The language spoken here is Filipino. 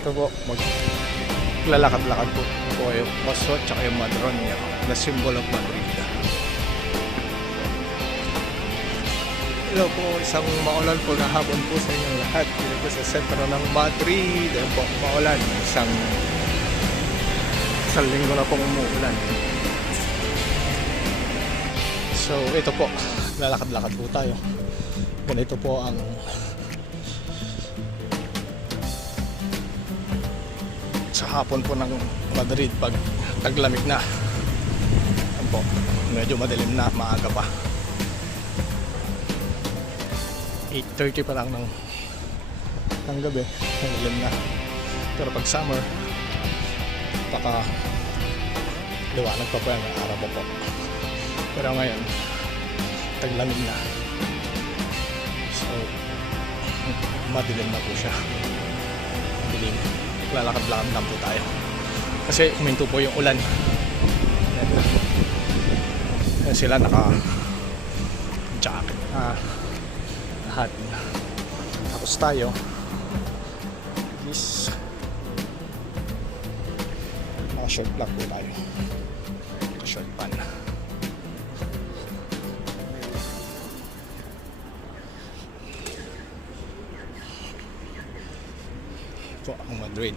ito po, maglalakad-lakad po yung Paso at yung Madron niya, the symbol of Madrid. Hello po, isang maulan po na hapon po sa inyong lahat dito po sa sentro ng Madrid. Ayun po, maulan, isang linggo na pong umuulan. So ito po, lalakad-lakad po tayo. Ganito po ang sa hapon po ng Madrid pag taglamig na. Ayan po, medyo madilim na, maaga pa. 8:30 pa lang ng gabi, madilim na. Pero pag summer, baka liwanag pa po yung araw po. Pero ngayon, taglamig na. So, madilim na po siya. Madilim. Lalakad-lakad lang po tayo. Kasi huminto po yung ulan. Ayan sila naka-jacket na lahat. Tapos tayo is naka-short lang po tayo. Short pan. Ito ang Madrid.